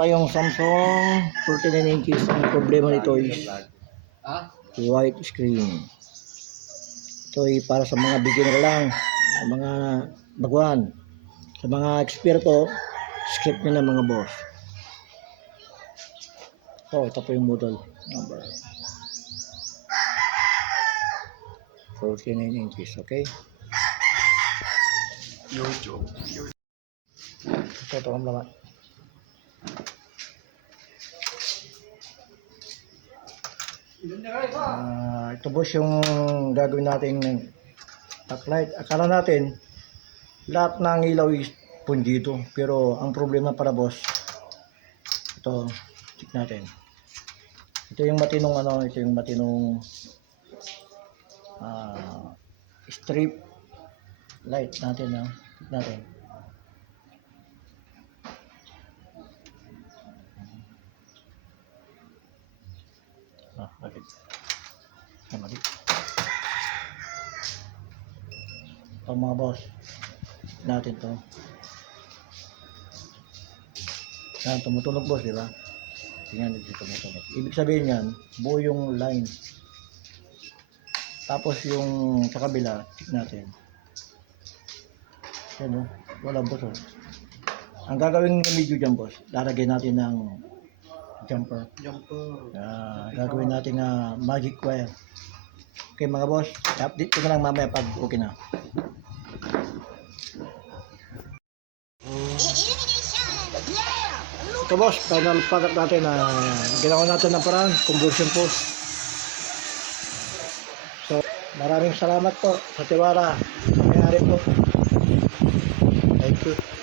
tayong Samsung 49 inches. Ang problema nito is white screen. Ito ay para sa mga beginner lang, mga baguhan. Sa mga eksperto, skip nyo na mga boss. Ito po yung model number 49 inches, okay? YouTube. Ito ang laman. Ito boss yung gagawin natin backlight. Akala natin lahat ng ilaw is pundido, pero ang problema para boss, ito, check natin. Ito yung matinong ito yung matinong strip light natin, check natin. Bakit? Mali. Ito mga boss, natin to. Yan, tumutunog boss, di ba? Tingnan dito, tumutunog. Ibig sabihin yan, buo yung line. Tapos yung sa kabila, check natin. Yan, wala boss. Ang gagawin ng video dyan boss, lalagay natin ng jumper. Gagawin natin na magic wire. Okay mga boss, update ko na lang mamaya pag okay na. Ito boss, final product natin na ginawa natin ng paraan, conversion post. So, maraming salamat po sa tiwala. Mayari po. Thank you.